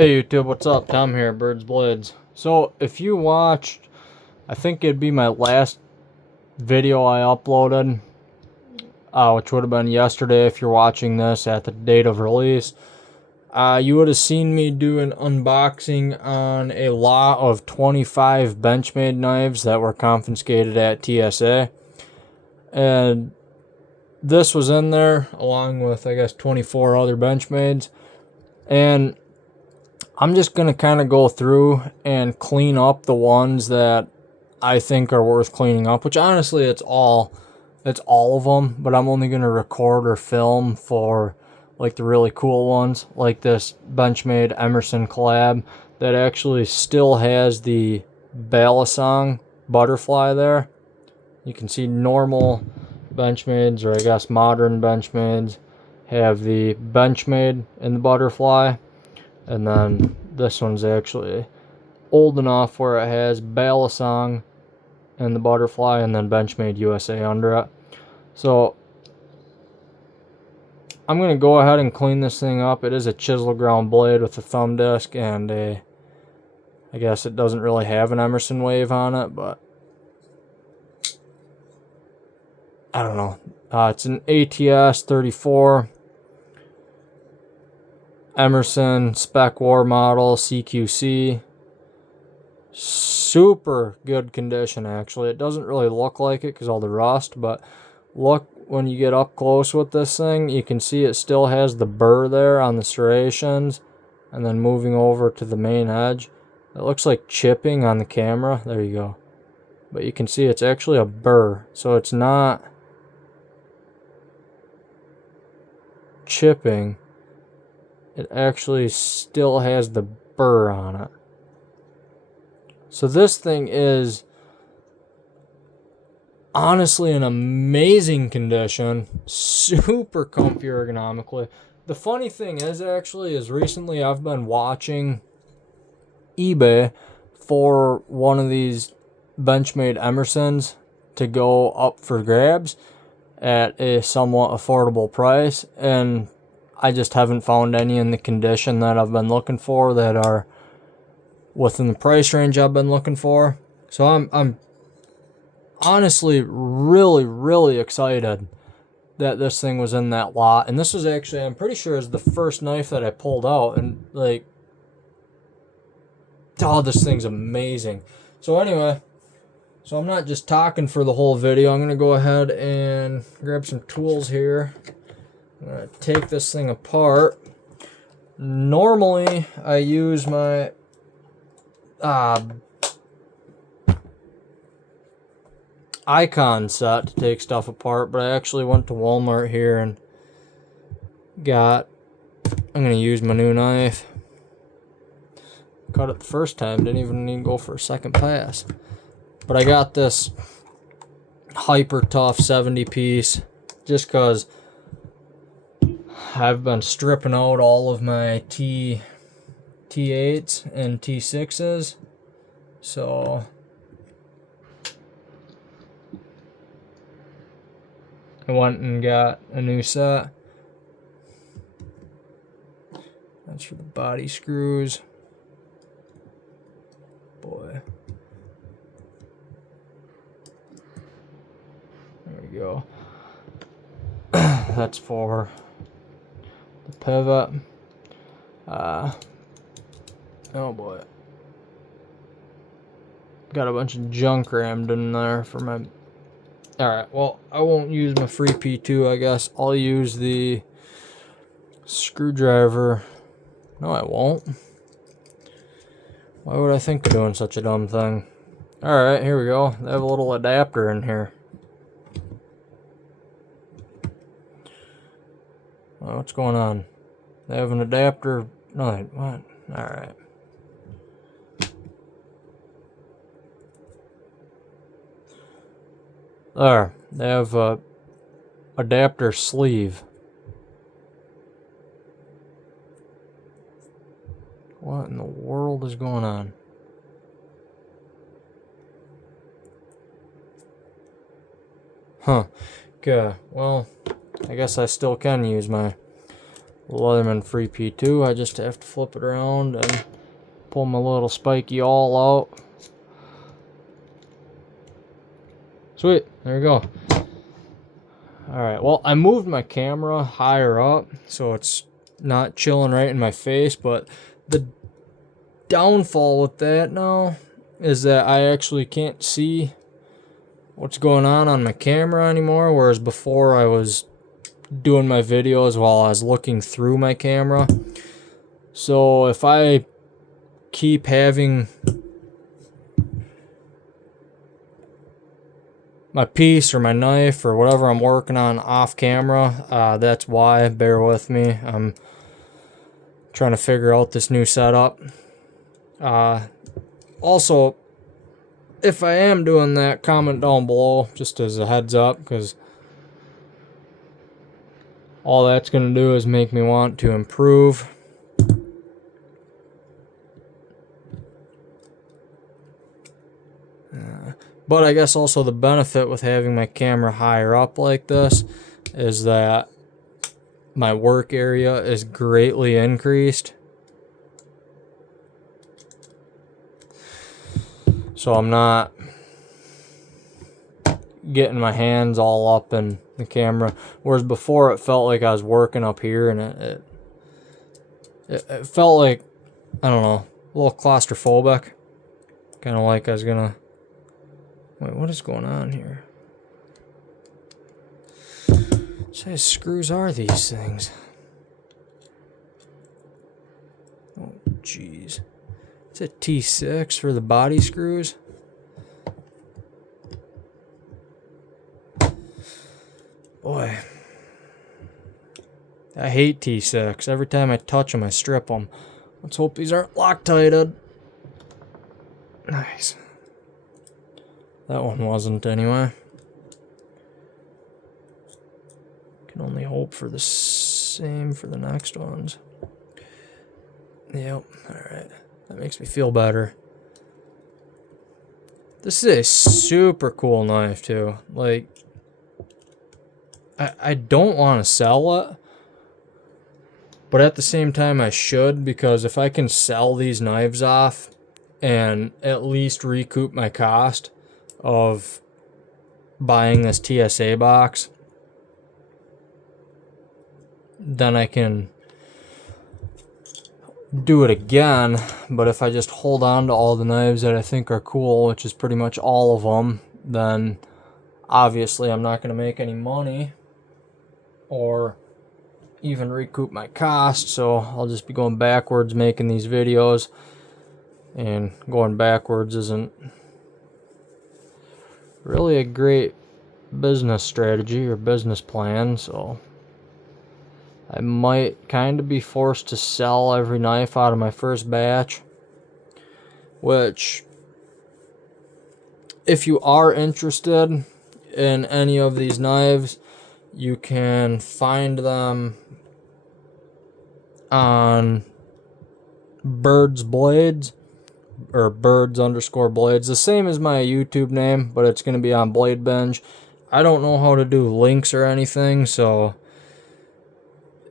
Hey YouTube, what's up? Tom here, Birds Blades. So if you watched, I think it'd be my last video I uploaded, which would have been yesterday if you're watching this at the date of release. You would have seen me do an unboxing on a lot of 25 Benchmade knives that were confiscated at TSA. And this was in there along with, I guess, 24 other Benchmades. And I'm just going to kind of go through and clean up the ones that I think are worth cleaning up, which honestly it's all of them, but I'm only going to record or film for like the really cool ones, like this Benchmade Emerson collab that actually still has the Balisong butterfly there. You can see normal Benchmades, or I guess modern Benchmades, have the Benchmade and the butterfly. And then this one's actually old enough where it has Balisong and the butterfly and then Benchmade USA under it. So I'm going to go ahead and clean this thing up. It is a chisel ground blade with a thumb disc and I guess it doesn't really have an Emerson wave on it, but I don't know. It's an ATS 34. Emerson Spec War model CQC. Super good condition, actually. It doesn't really look like it because all the rust, but look, when you get up close with this thing, you can see it still has the burr there on the serrations, and then moving over to the main edge. It looks like chipping on the camera. There you go. But you can see it's actually a burr, so it's not chipping. It actually still has the burr on it. So this thing is honestly in amazing condition, super comfy ergonomically. The funny thing is recently I've been watching eBay for one of these Benchmade Emersons to go up for grabs at a somewhat affordable price, and I just haven't found any in the condition that I've been looking for that are within the price range I've been looking for. So I'm honestly really excited that this thing was in that lot. And this was actually, I'm pretty sure, is the first knife that I pulled out, and like, oh, this thing's amazing. So anyway, so I'm not just talking for the whole video. I'm gonna go ahead and grab some tools here. I'm going to take this thing apart. Normally, I use my Icon set to take stuff apart, but I actually went to Walmart here and I'm going to use my new knife. Cut it the first time, didn't even need to go for a second pass. But I got this hyper tough 70 piece just because I've been stripping out all of my T8s and T6s, so I went and got a new set. That's for the body screws. Boy. There we go. That's for the pivot. Oh boy. Got a bunch of junk rammed in there for my... Alright, well, I won't use my free P2, I guess. I'll use the screwdriver. No, I won't. Why would I think of doing such a dumb thing? Alright, here we go. They have a little adapter in here. Oh, what's going on? They have an adapter. No, what? Alright. There. They have a adapter sleeve. What in the world is going on? Huh. Okay. Well, I guess I still can use my Leatherman Free P2. I just have to flip it around and pull my little spiky awl out. Sweet, there we go. Alright, well, I moved my camera higher up so it's not chilling right in my face, but the downfall with that now is that I actually can't see what's going on my camera anymore, whereas before I was doing my videos while I was looking through my camera. So if I keep having my piece or my knife or whatever I'm working on off camera, that's why. Bear with me. I'm trying to figure out this new setup. Also, if I am doing that, comment down below just as a heads up, because all that's going to do is make me want to improve. But I guess also the benefit with having my camera higher up like this is that my work area is greatly increased. So I'm not getting my hands all up in the camera. Whereas before it felt like I was working up here, and it felt like, I don't know, a little claustrophobic. Kind of like I was gonna... Wait, what is going on here? What size screws are these things? Oh, jeez. It's a T6 for the body screws. Boy. I hate T6. Every time I touch them, I strip them. Let's hope these aren't Loctited. Nice. That one wasn't, anyway. Can only hope for the same for the next ones. Yep, alright. That makes me feel better. This is a super cool knife, too. Like, I don't want to sell it, but at the same time I should, because if I can sell these knives off and at least recoup my cost of buying this TSA box, then I can do it again. But if I just hold on to all the knives that I think are cool, which is pretty much all of them, then obviously I'm not going to make any money or even recoup my cost. So I'll just be going backwards making these videos, and going backwards isn't really a great business strategy or business plan. So I might kind of be forced to sell every knife out of my first batch, which, if you are interested in any of these knives, you can find them on Birds Blades, or Birds_Blades, the same as my YouTube name, but it's going to be on Blade Bench. I don't know how to do links or anything, so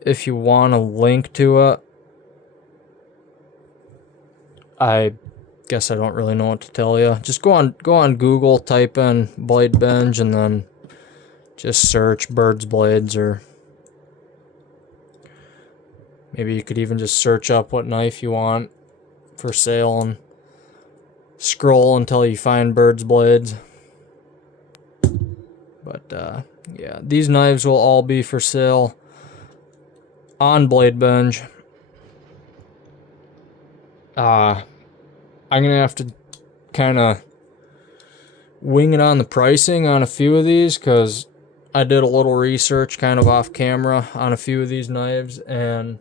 if you want a link to it, I guess I don't really know what to tell you. Just go on Google, type in Blade Bench, and then just search Birds Blades, or maybe you could even just search up what knife you want for sale and scroll until you find Birds Blades. But yeah, these knives will all be for sale on Blade Bench. I'm gonna have to kind of wing it on the pricing on a few of these, because I did a little research kind of off camera on a few of these knives, and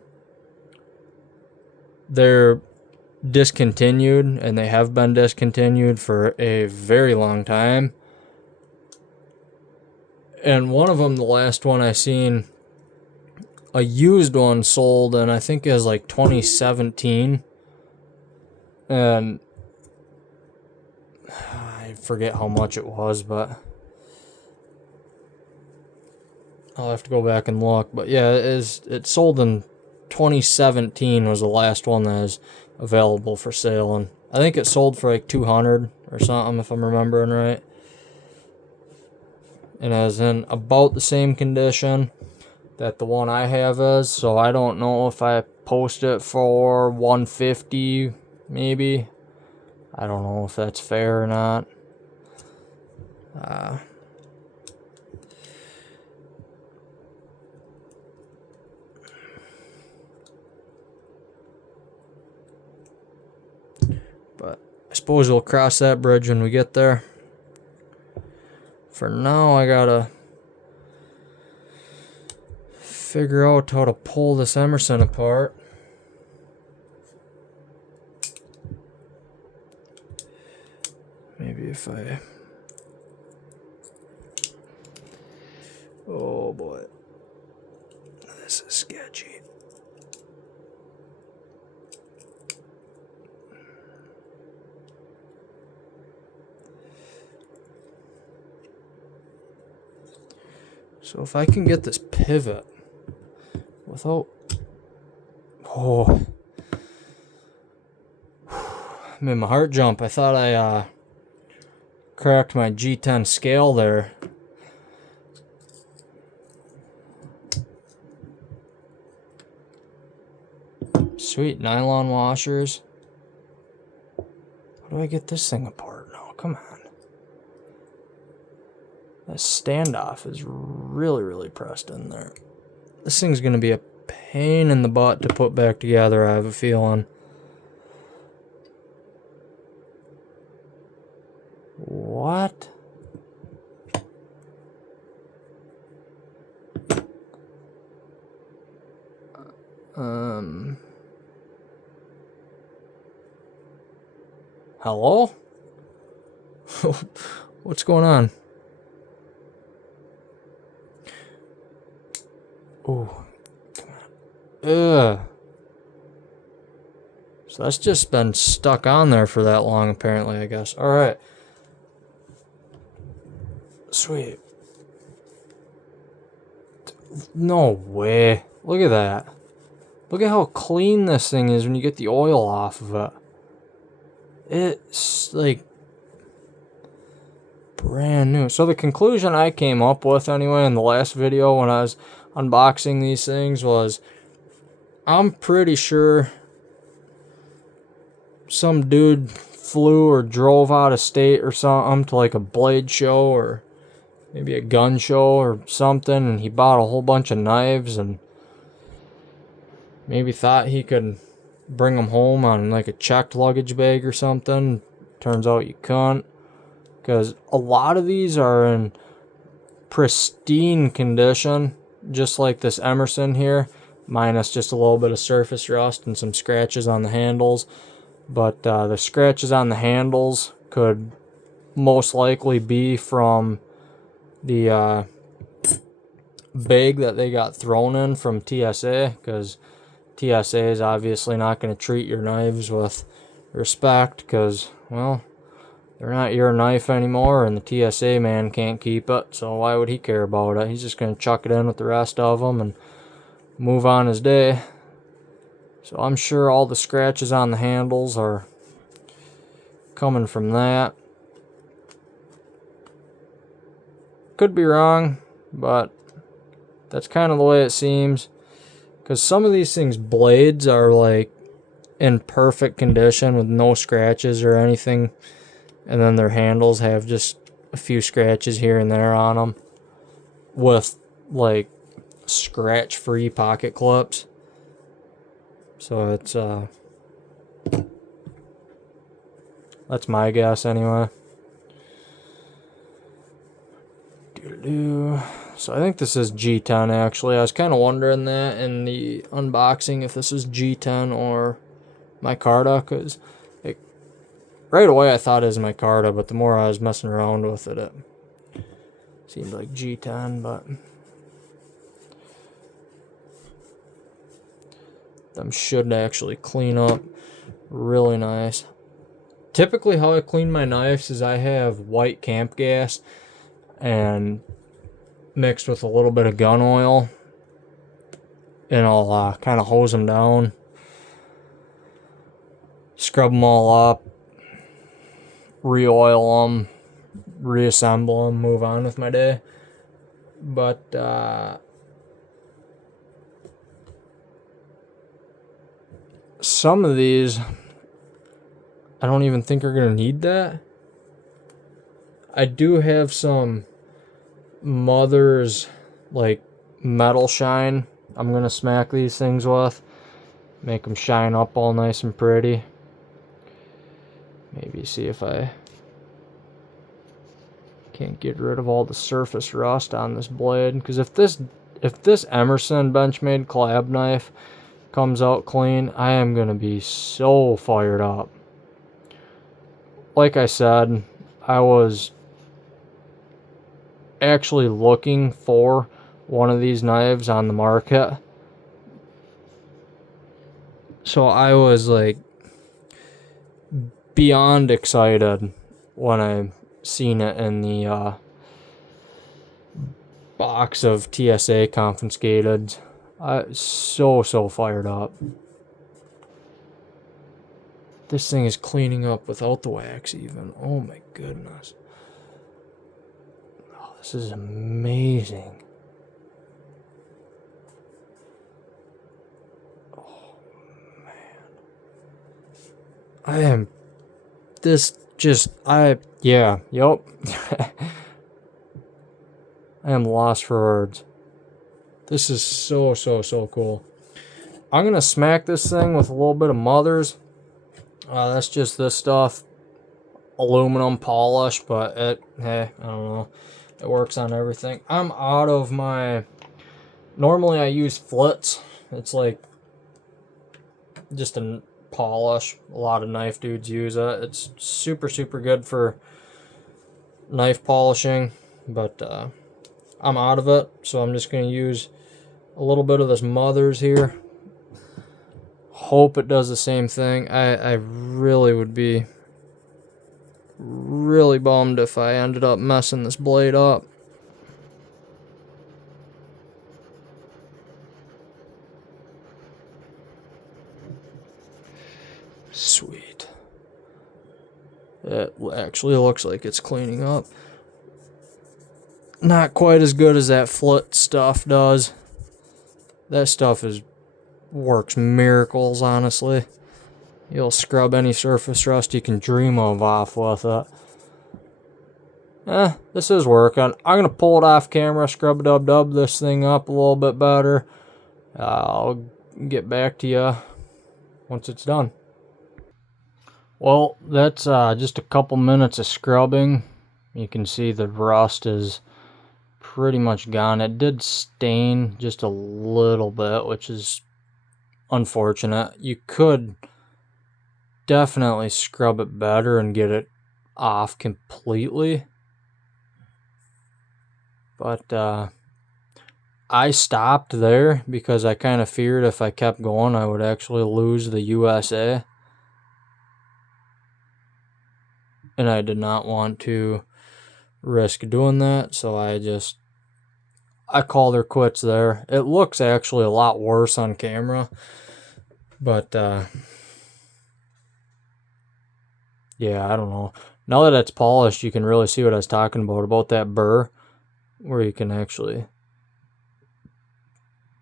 they're discontinued, and they have been discontinued for a very long time. And one of them, the last one I seen, a used one sold, and I think it was like 2017, and I forget how much it was, but I'll have to go back and look. But yeah, it sold in 2017 was the last one that is available for sale, and I think it sold for like 200 or something, if I'm remembering right. And is in about the same condition that the one I have is, so I don't know if I post it for 150 maybe. I don't know if that's fair or not. But I suppose we'll cross that bridge when we get there. For now, I gotta figure out how to pull this Emerson apart. Maybe if I... Oh boy. This is sketchy. So if I can get this pivot without... Oh. Made my heart jump. I thought I cracked my G10 scale there. Sweet, nylon washers. How do I get this thing apart now? Come on. That standoff is really, really pressed in there. This thing's going to be a pain in the butt to put back together, I have a feeling. What? Hello? What's going on? Oh, come on. Ugh. So that's just been stuck on there for that long, apparently, I guess. Alright. Sweet. No way. Look at that. Look at how clean this thing is when you get the oil off of it. It's like brand new. So the conclusion I came up with anyway in the last video when I was unboxing these things was, I'm pretty sure some dude flew or drove out of state or something to like a blade show or maybe a gun show or something, and he bought a whole bunch of knives and maybe thought he could bring them home on like a checked luggage bag or something. Turns out you can't, because a lot of these are in pristine condition, just like this Emerson here, minus just a little bit of surface rust and some scratches on the handles. But the scratches on the handles could most likely be from the bag that they got thrown in from TSA, because TSA is obviously not going to treat your knives with respect, because, well, they're not your knife anymore, and the TSA man can't keep it, so why would he care about it? He's just going to chuck it in with the rest of them and move on his day. So I'm sure all the scratches on the handles are coming from that. Could be wrong, but that's kind of the way it seems. Because some of these things' blades are like in perfect condition with no scratches or anything. And then their handles have just a few scratches here and there on them with like scratch-free pocket clips. So it's that's my guess anyway. So I think this is G10 actually. I was kind of wondering that in the unboxing if this is G10 or micarta, because right away I thought it was micarta, but the more I was messing around with it, it seemed like G10, but them should actually clean up really nice. Typically how I clean my knives is I have white camp gas and mixed with a little bit of gun oil, and I'll kind of hose them down, scrub them all up, re-oil them, reassemble them, move on with my day. But some of these, I don't even think are going to need that. I do have some Mother's, like, metal shine I'm going to smack these things with. Make them shine up all nice and pretty. Maybe see if I can't get rid of all the surface rust on this blade. Because if this Emerson Benchmade collab knife comes out clean, I am going to be so fired up. Like I said, I was actually looking for one of these knives on the market. So I was like beyond excited when I seen it in the box of TSA confiscated. So fired up. This thing is cleaning up without the wax even. Oh my goodness. Oh, this is amazing. Oh man. Yep. I am lost for words. This is so cool. I'm going to smack this thing with a little bit of Mother's. That's just this stuff. Aluminum polish, but hey, I don't know. It works on everything. I'm out of my... Normally I use Flitz. It's like just a polish. A lot of knife dudes use it. It's super good for knife polishing, but I'm out of it, so I'm just going to use a little bit of this Mother's here. Hope it does the same thing. I really would be really bummed if I ended up messing this blade up. Sweet. It actually looks like it's cleaning up. Not quite as good as that Flit stuff does. That stuff works miracles, honestly. You'll scrub any surface rust you can dream of off with it. This is working. I'm going to pull it off camera, scrub-a-dub-dub this thing up a little bit better. I'll get back to you once it's done. Well, that's just a couple minutes of scrubbing. You can see the rust is pretty much gone. It did stain just a little bit, which is unfortunate. You could definitely scrub it better and get it off completely. But I stopped there because I kind of feared if I kept going I would actually lose the USA. And I did not want to risk doing that, so I called her quits there. It looks actually a lot worse on camera, but yeah, I don't know. Now that it's polished, you can really see what I was talking about that burr, where you can actually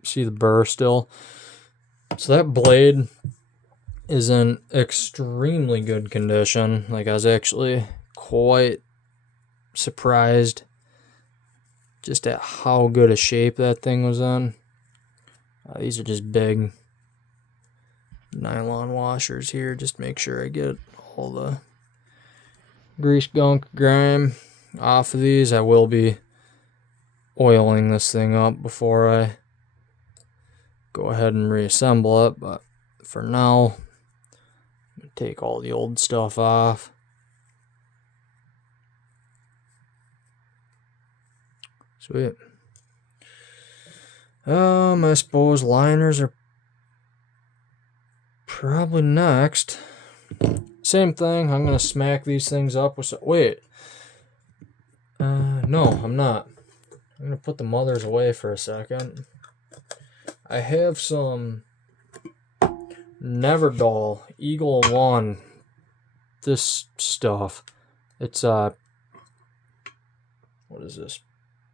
see the burr still. So that blade is in extremely good condition. Like, I was actually quite surprised just at how good a shape that thing was in. These are just big nylon washers here. Just make sure I get all the grease, gunk, grime off of these. I will be oiling this thing up before I go ahead and reassemble it, but for now, I'm going to take all the old stuff off. Sweet. I suppose liners are probably next. Same thing. I'm gonna smack these things up with some... Wait. No, I'm not. I'm gonna put the Mothers away for a second. I have some Neverdoll Eagle 1. This stuff. It's what is this?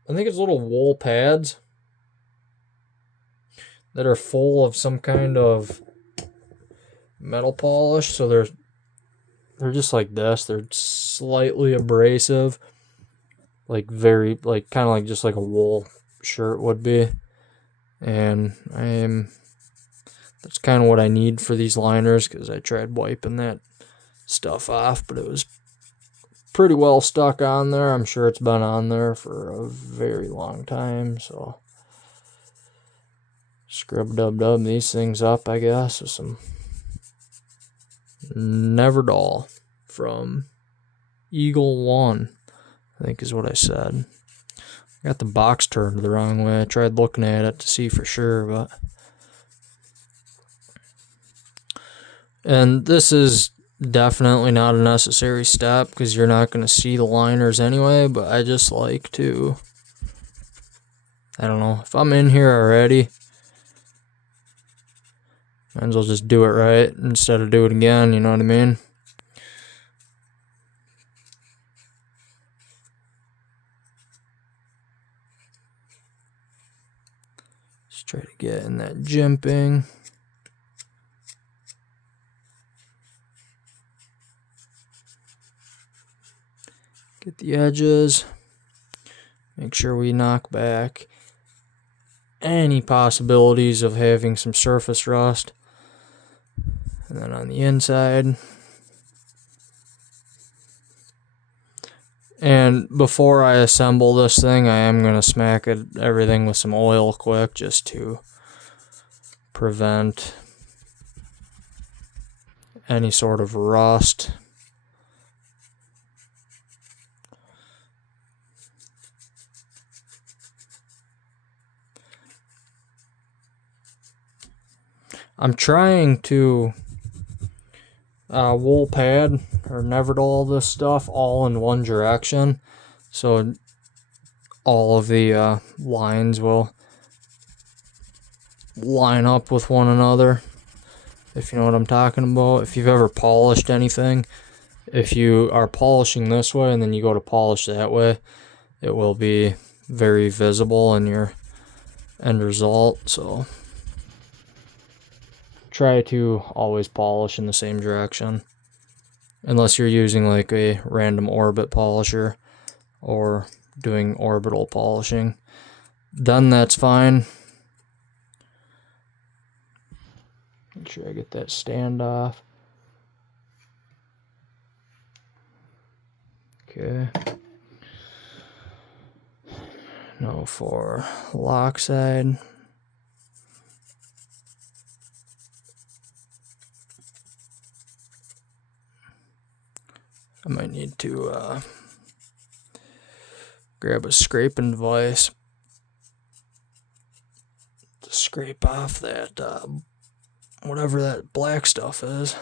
I think it's little wool pads that are full of some kind of metal polish. So they're just like this. They're slightly abrasive, like very like kind of like just like a wool shirt would be. And that's kind of what I need for these liners, because I tried wiping that stuff off, but it was pretty well stuck on there. I'm sure it's been on there for a very long time, so scrub-dub-dub these things up, I guess, with some Neverdoll from Eagle 1, I think is what I said. I got the box turned the wrong way. I tried looking at it to see for sure, but... And this is definitely not a necessary step, because you're not going to see the liners anyway, but I just like to... I don't know, if I'm in here already, might as well just do it right instead of do it again, you know what I mean? Just try to get in that jimping. Get the edges. Make sure we knock back any possibilities of having some surface rust. And then on the inside. And before I assemble this thing, I am going to smack everything with some oil quick, just to prevent any sort of rust. I'm trying to wool pad or Neverdoll this stuff all in one direction, so all of the lines will line up with one another, if you know what I'm talking about. If you've ever polished anything, if you are polishing this way and then you go to polish that way, it will be very visible in your end result. So try to always polish in the same direction, unless you're using like a random orbit polisher or doing orbital polishing, then that's fine. Make sure I get that stand off. Okay. Now for lock side. I might need to grab a scraping device to scrape off that, whatever that black stuff is.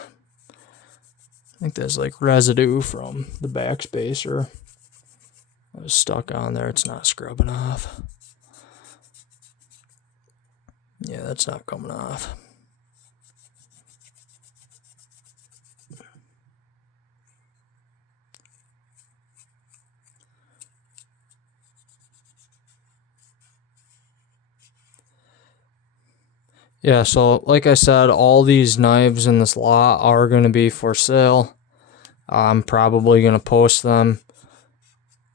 I think that's like residue from the backspacer. It was stuck on there, it's not scrubbing off. Yeah, that's not coming off. Yeah, so like I said, all these knives in this lot are going to be for sale. I'm probably going to post them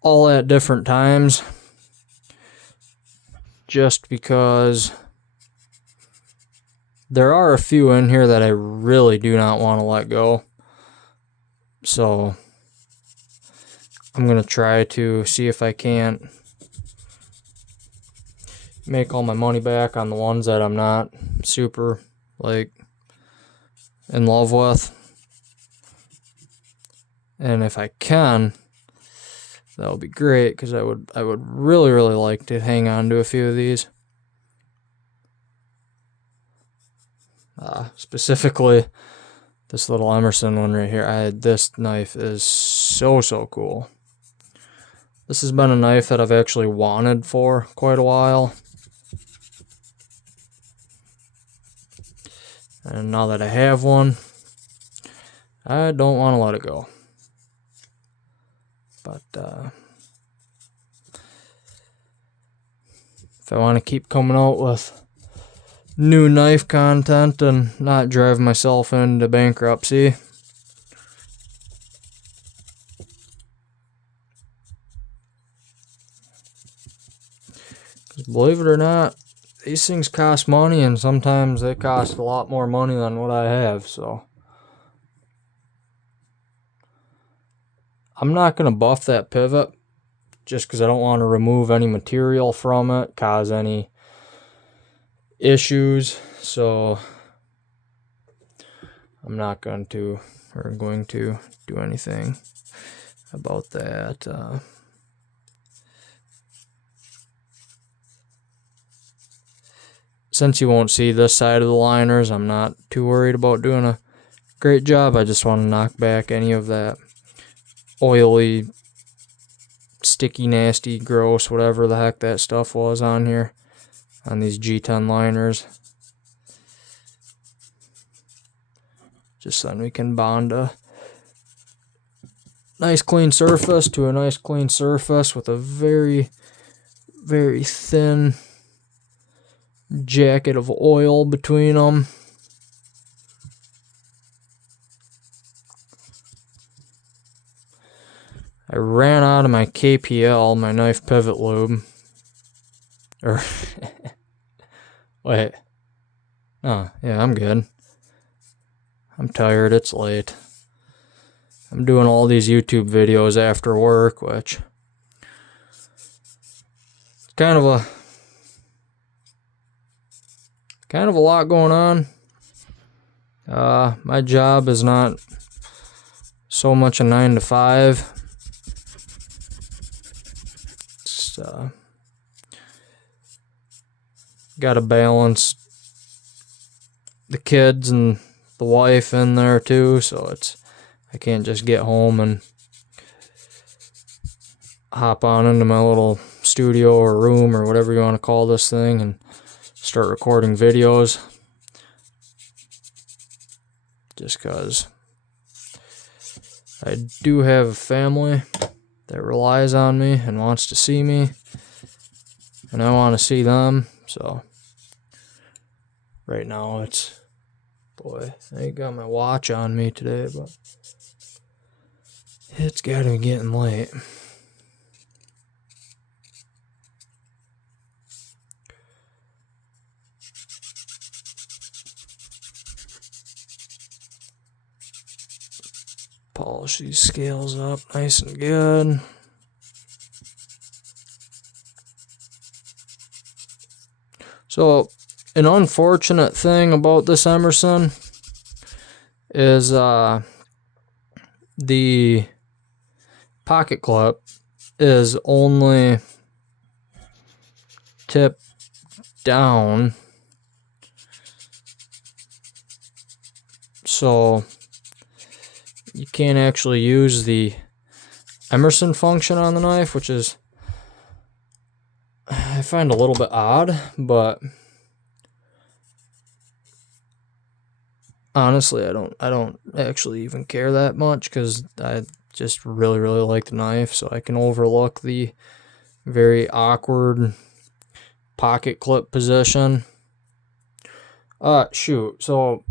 all at different times, just because there are a few in here that I really do not want to let go. So I'm going to try to see if I can't make all my money back on the ones that I'm not super like in love with. And if I can, that would be great, because I would really like to hang on to a few of these. Specifically this little Emerson one right here. This knife is so cool. This has been a knife that I've actually wanted for quite a while. And now that I have one, I don't want to let it go. But if I want to keep coming out with new knife content and not drive myself into bankruptcy, believe it or not, these things cost money, and sometimes they cost a lot more money than what I have, so I'm not going to buff that pivot just because I don't want to remove any material from it, cause any issues, so I'm not going to do anything about that. Since you won't see this side of the liners, I'm not too worried about doing a great job. I just want to knock back any of that oily, sticky, nasty, gross, whatever the heck that stuff was on here, on these G10 liners. Just so then we can bond a nice clean surface to a nice clean surface with a very, very thin jacket of oil between them. I ran out of my KPL, my knife pivot lube. Or wait. Oh, yeah, I'm good. I'm tired, it's late. I'm doing all these YouTube videos after work, which is kind of a lot going on. My job is not so much a 9 to 5. It's, gotta balance the kids and the wife in there too, so I can't just get home and hop on into my little studio or room or whatever you want to call this thing and start recording videos, just because I do have a family that relies on me and wants to see me, and I want to see them. So right now boy, I ain't got my watch on me today, but it's gotta be getting late. Polish these scales up nice and good. So, an unfortunate thing about this Emerson is the pocket clip is only tipped down, so you can't actually use the Emerson function on the knife, which is, I find, a little bit odd, but honestly, I don't actually even care that much, because I just really like the knife, so I can overlook the very awkward pocket clip position. Shoot, so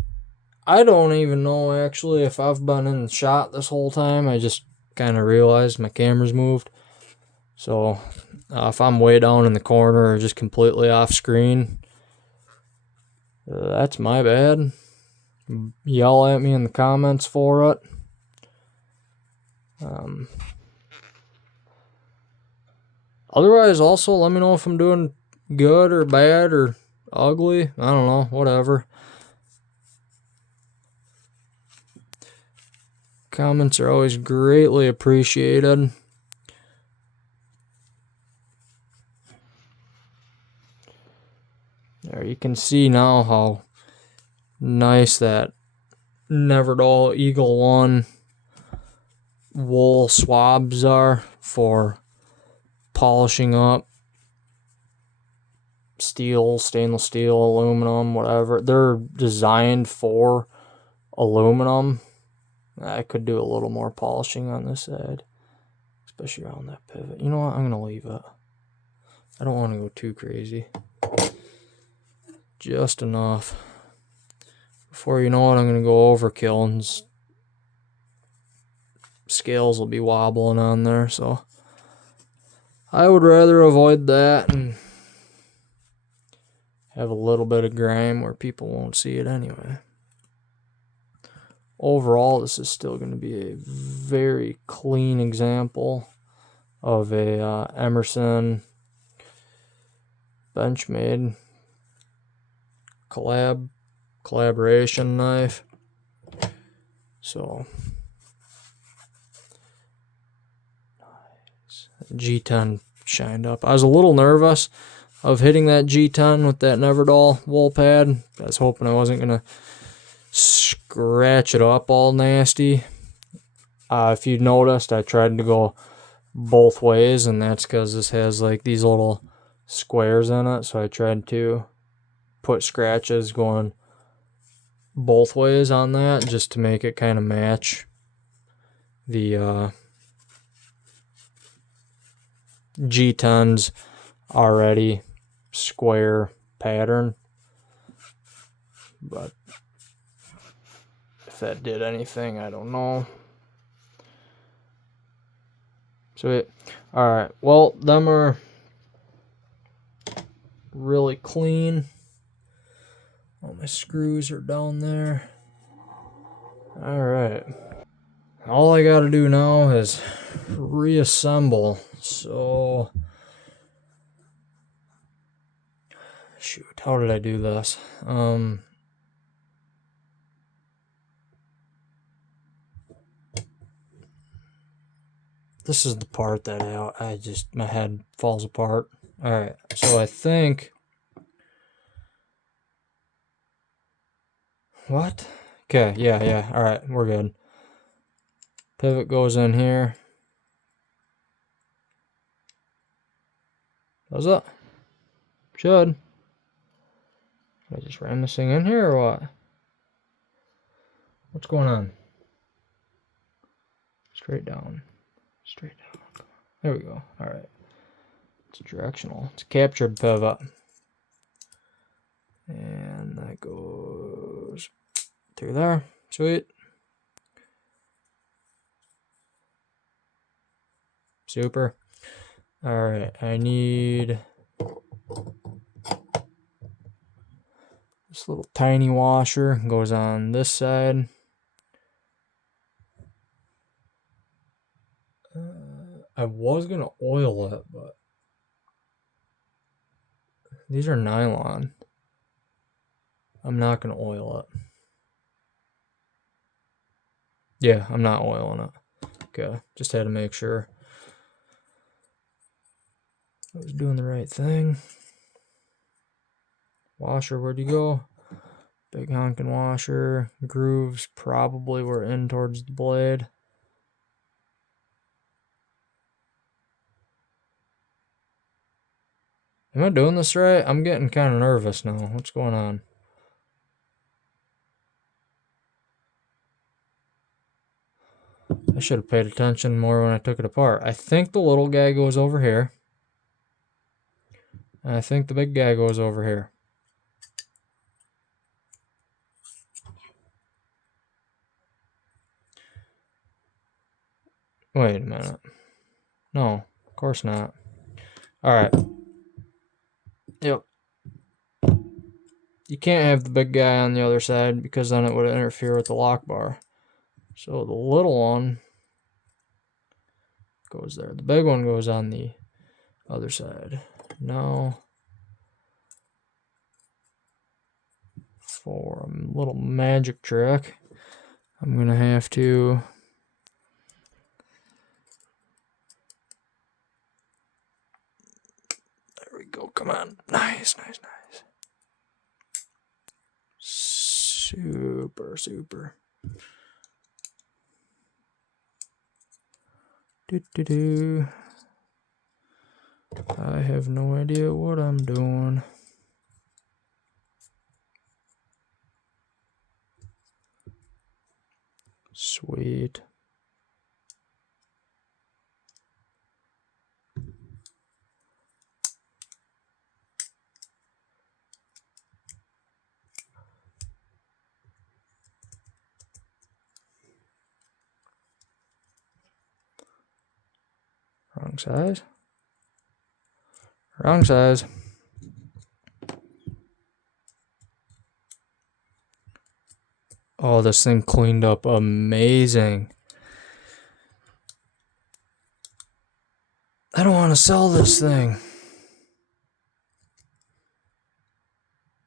I don't even know actually if I've been in the shot this whole time. I just kind of realized my camera's moved. So if I'm way down in the corner or just completely off screen, that's my bad. Yell at me in the comments for it. Otherwise, also let me know if I'm doing good or bad or ugly. I don't know, whatever. Comments are always greatly appreciated. There, you can see now how nice that Neverdoll Eagle 1 wool swabs are for polishing up steel, stainless steel, aluminum, whatever. They're designed for aluminum. I could do a little more polishing on this side, especially around that pivot. You know what? I'm going to leave it. I don't want to go too crazy. Just enough. Before you know it, I'm going to go overkill and scales will be wobbling on there. So I would rather avoid that and have a little bit of grime where people won't see it anyway. Overall, this is still going to be a very clean example of a Emerson Benchmade collaboration knife. So nice. G10 shined up. I was a little nervous of hitting that G10 with that Neverdol wool pad. I was hoping I wasn't going to scratch it up all nasty. If you noticed, I tried to go both ways, and that's because this has like these little squares in it, so I tried to put scratches going both ways on that just to make it kind of match the G10's already square pattern. But if that did anything, I don't know. Sweet. Alright, well, them are really clean. All my screws are down there. Alright. All I gotta do now is reassemble. So, shoot, how did I do this? This is the part that my head falls apart. Alright, so I think... What? Okay, yeah, alright, we're good. Pivot goes in here. Does it? Should. Did I just ram this thing in here or what? What's going on? Straight down. Straight down. There we go. Alright. It's directional. It's a captured pivot. And that goes through there. Sweet. Super. Alright, I need this little tiny washer. Goes on this side. I was going to oil it, but these are nylon. I'm not going to oil it. Yeah, I'm not oiling it. Okay, just had to make sure I was doing the right thing. Washer, where'd you go? Big honking washer. Grooves probably were in towards the blade. Am I doing this right? I'm getting kind of nervous now. What's going on? I should have paid attention more when I took it apart. I think the little guy goes over here. And I think the big guy goes over here. Wait a minute. No, of course not. Alright. Yep. You can't have the big guy on the other side because then it would interfere with the lock bar. So the little one goes there. The big one goes on the other side. Now, for a little magic trick, I'm going to have to there we go. Come on. Nice. Super. I have no idea what I'm doing. Sweet. Wrong size. Wrong size. Oh, this thing cleaned up amazing. I don't want to sell this thing.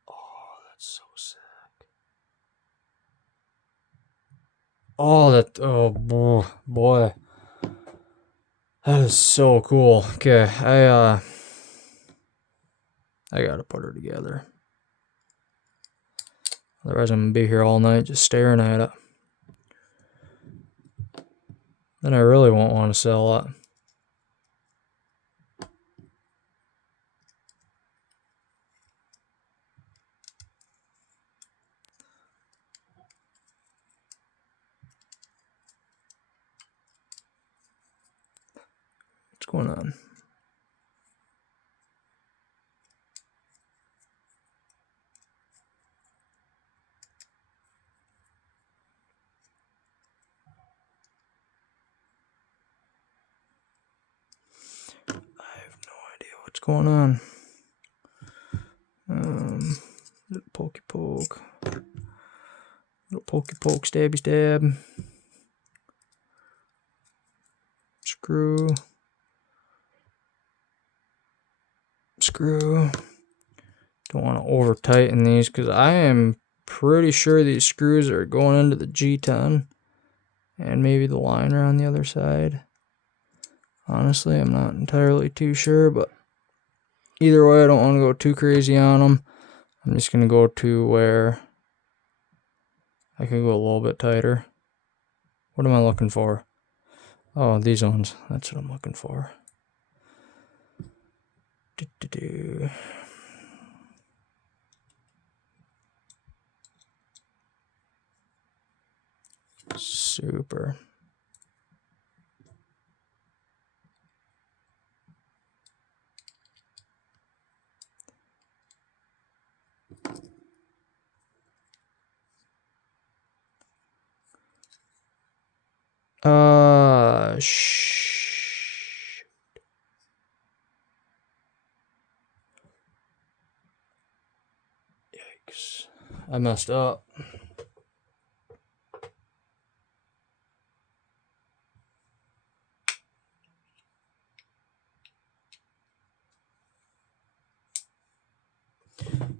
Oh, that's so sick. Oh, oh boy. That is so cool. Okay, I gotta put her together. Otherwise, I'm gonna be here all night just staring at it. Then I really won't want to sell it. What's going on? I have no idea what's going on. Little pokey poke. Little pokey poke, stabby stab. Screw. Screw. Don't want to over tighten these because I am pretty sure these screws are going into the G10 and maybe the liner on the other side. Honestly, I'm not entirely too sure, but either way, I don't want to go too crazy on them. I'm just going to go to where I can go a little bit tighter. What am I looking for? Oh, these ones. That's what I'm looking for. Super. Yikes. I messed up.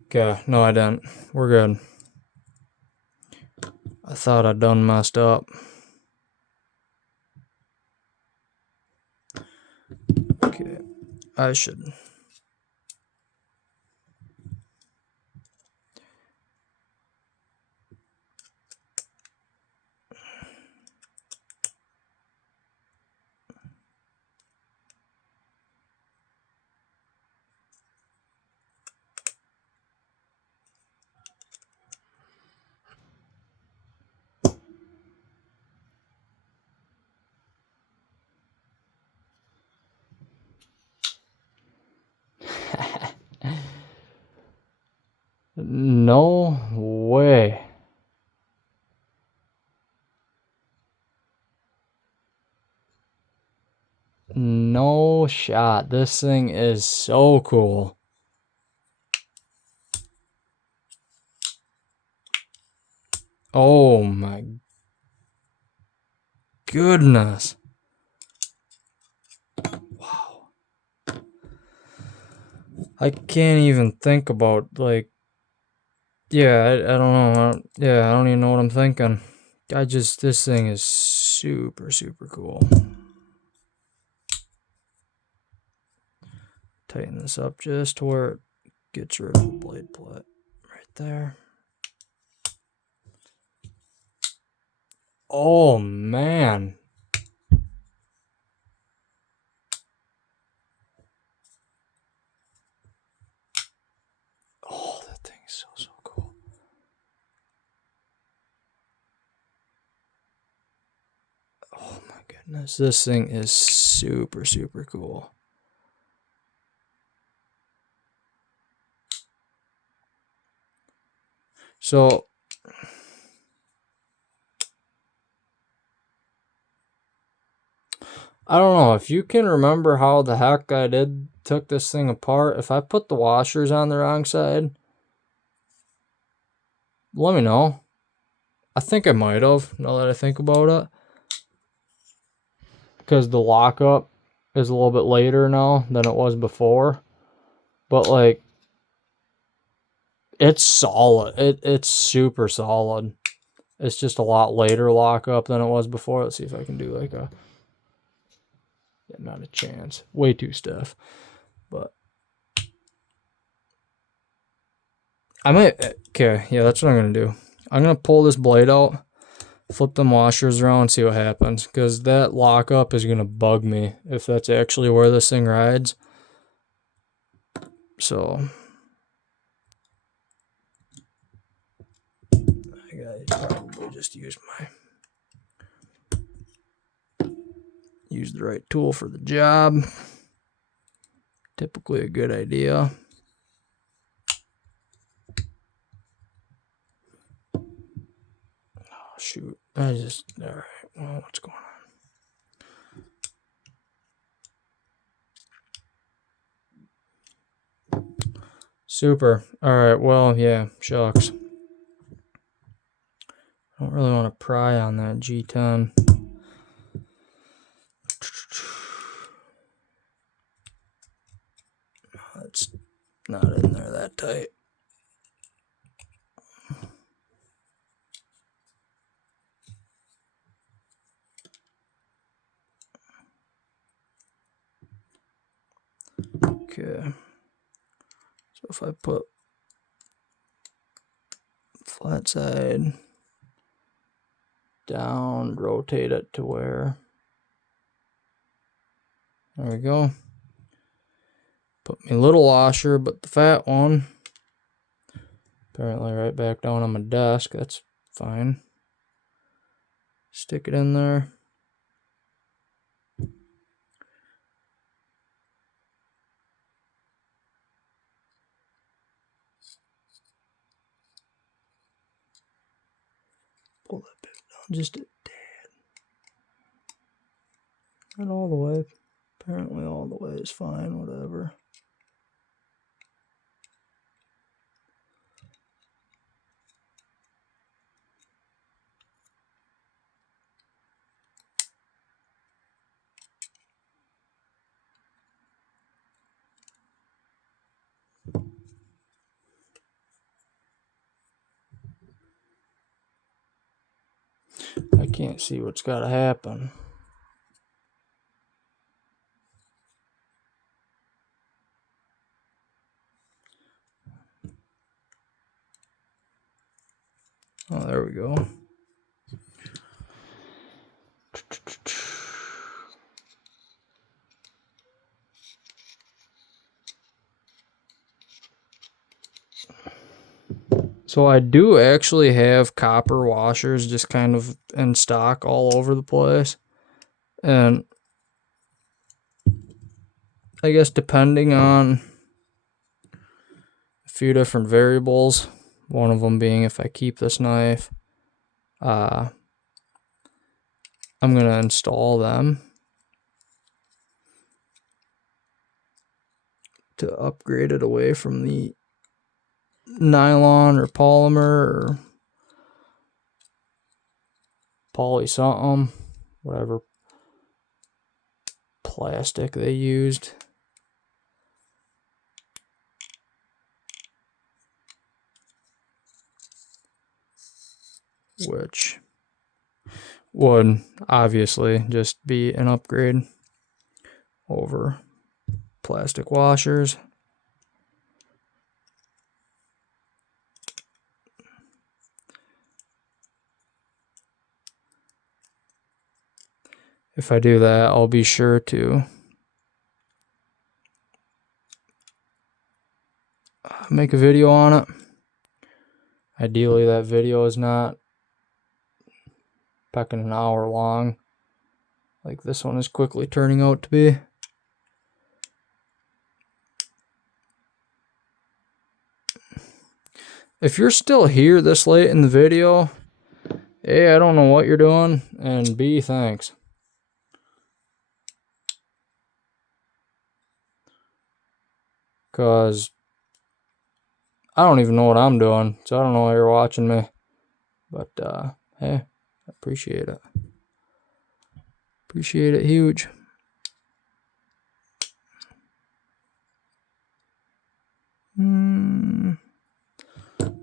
Okay, no I didn't. We're good. I thought I done messed up. Okay, I should. No way. No shot. This thing is so cool. Oh my goodness. Wow. I can't even think about, like, yeah, I don't know. I don't even know what I'm thinking. This thing is super, super cool. Tighten this up just to where it gets rid of the blade plate right there. Oh man. Oh, that thing is so cool. Oh my goodness, this thing is super, super cool. So I don't know if you can remember how the heck I took this thing apart. If I put the washers on the wrong side, let me know. I think I might have, now that I think about it. Because the lockup is a little bit later now than it was before. But like, it's solid. It's super solid. It's just a lot later lockup than it was before. Let's see if I can do like a... Yeah, not a chance. Way too stiff. But I might... Okay, yeah, that's what I'm going to do. I'm going to pull this blade out, flip them washers around, and see what happens. Because that lockup is going to bug me if that's actually where this thing rides. So... I gotta probably just use the right tool for the job. Typically a good idea. Oh shoot. Alright, well, what's going on? Super. Alright, well, yeah, shucks. I don't really want to pry on that G10. It's not in there that tight. Okay. So if I put flat side down, rotate it to where... There we go. Put my little washer, but the fat one, apparently right back down on my desk. That's fine. Stick it in there. Pull that bit down just a tad. Not all the way. Apparently all the way is fine, whatever. I can't see what's got to happen. Oh, there we go. So I do actually have copper washers just kind of in stock all over the place. And I guess depending on a few different variables, one of them being if I keep this knife, I'm going to install them to upgrade it away from the nylon or polymer or poly something, whatever plastic they used. Which would obviously just be an upgrade over plastic washers. If I do that, I'll be sure to make a video on it. Ideally, that video is not fucking an hour long. like this one is quickly turning out to be. If you're still here this late in the video, A, I don't know what you're doing, and B, thanks. Because I don't even know what I'm doing, so I don't know why you're watching me. But, hey, I appreciate it. Appreciate it huge.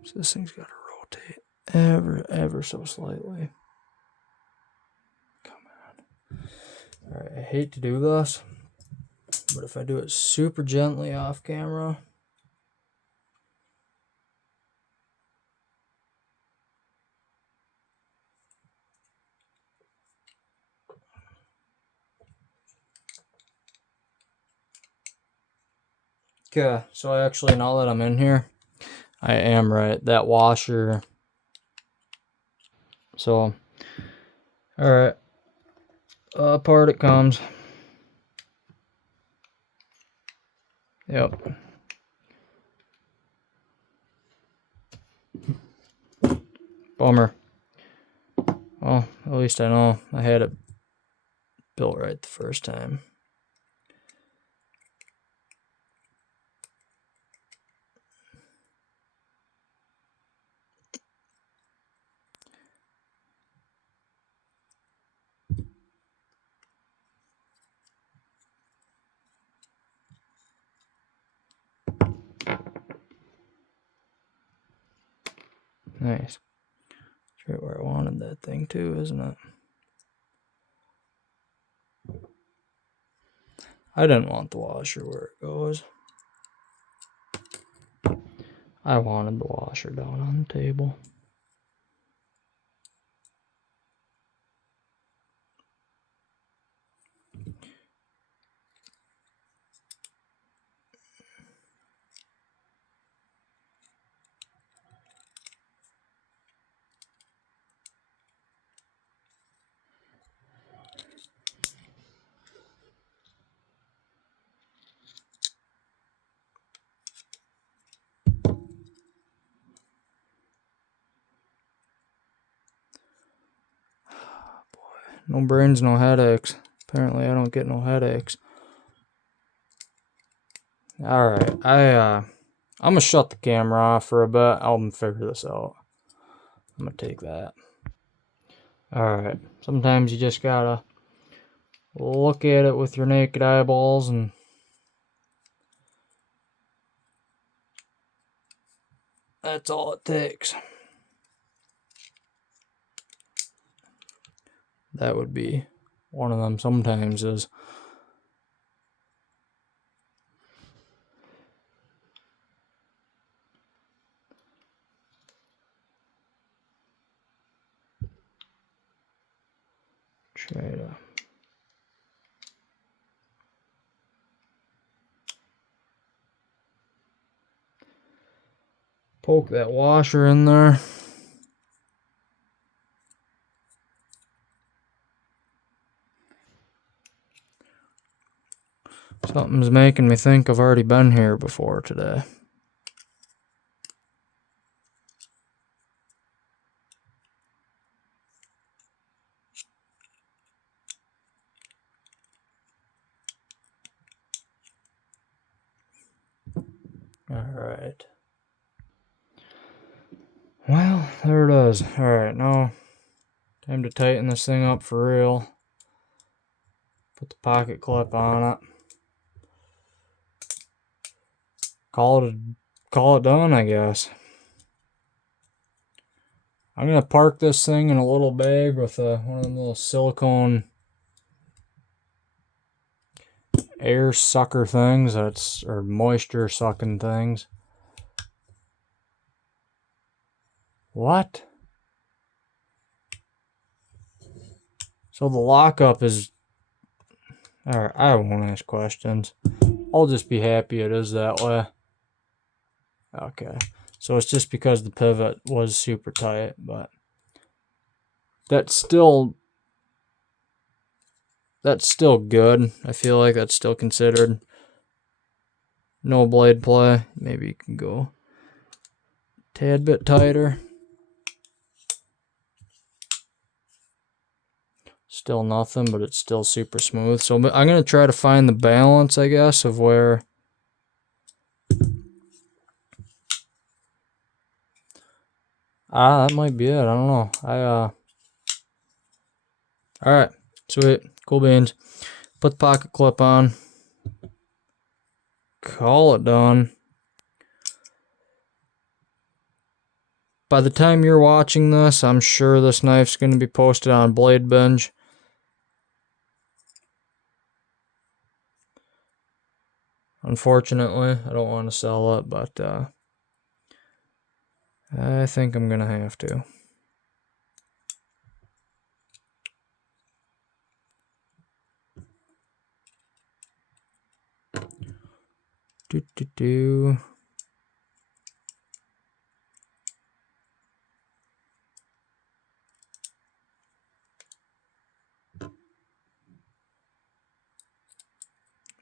So this thing's got to rotate ever so slightly. Come on. Alright, I hate to do this, but if I do it super gently off camera, okay, so actually now that I'm in here, I am right. That washer. So, alright. Apart it comes. Yep. Bummer. Well, at least I know I had it built right the first time. Nice. It's right where I wanted that thing too, isn't it? I didn't want the washer where it goes. I wanted the washer down on the table. No brains, no headaches. Apparently I don't get no headaches. Alright, I'm gonna shut the camera off for a bit. I'll figure this out. I'm gonna take that. Alright, sometimes you just gotta look at it with your naked eyeballs, and that's all it takes. That would be one of them sometimes is. Try to poke that washer in there. Something's making me think I've already been here before today. Alright. Well, there it is. Alright, now time to tighten this thing up for real. Put the pocket clip on it. Call it done, I guess. I'm gonna park this thing in a little bag with one of them little silicone air sucker things, or moisture sucking things. What? So the lockup is... Alright, I won't ask questions. I'll just be happy it is that way. Okay. So it's just because the pivot was super tight, but... That's still... that's still good. I feel like that's still considered no blade play. Maybe you can go a tad bit tighter. Still nothing, but it's still super smooth. So I'm going to try to find the balance, I guess, of where... that might be it. I don't know. Alright, sweet. Cool beans. Put the pocket clip on. Call it done. By the time you're watching this, I'm sure this knife's going to be posted on Blade Binge. Unfortunately, I don't want to sell it, but I think I'm going to have to.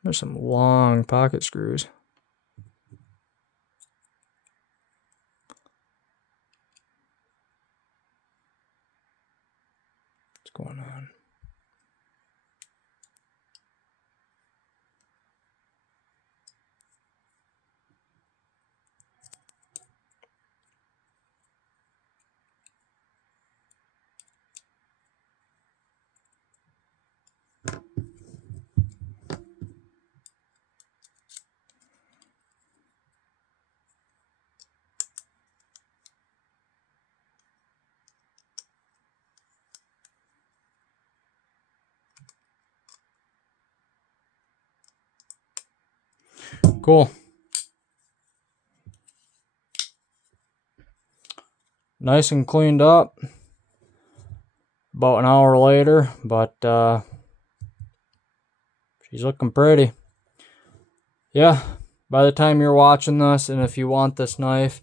There's some long pocket screws. What's going on? Cool. Nice and cleaned up. About an hour later, but she's looking pretty. Yeah, by the time you're watching this, and if you want this knife,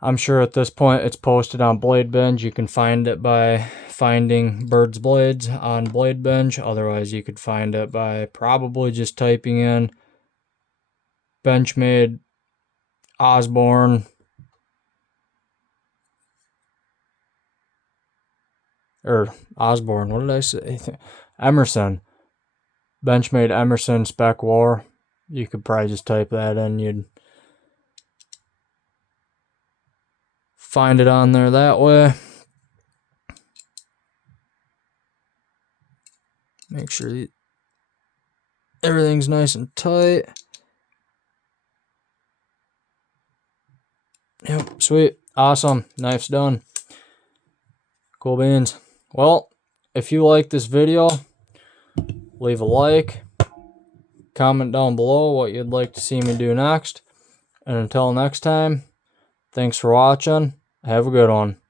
I'm sure at this point it's posted on Blade Binge. You can find it by finding Bird's Blades on Blade Binge. Otherwise, you could find it by probably just typing in Benchmade Osborne or Osborne. What did I say? Emerson. Benchmade Emerson Spec War. You could probably just type that in. You'd find it on there that way. Make sure everything's nice and tight. Yep, sweet. Awesome. Knife's done. Cool beans. Well, if you like this video, leave a like. Comment down below what you'd like to see me do next. And until next time, thanks for watching. Have a good one.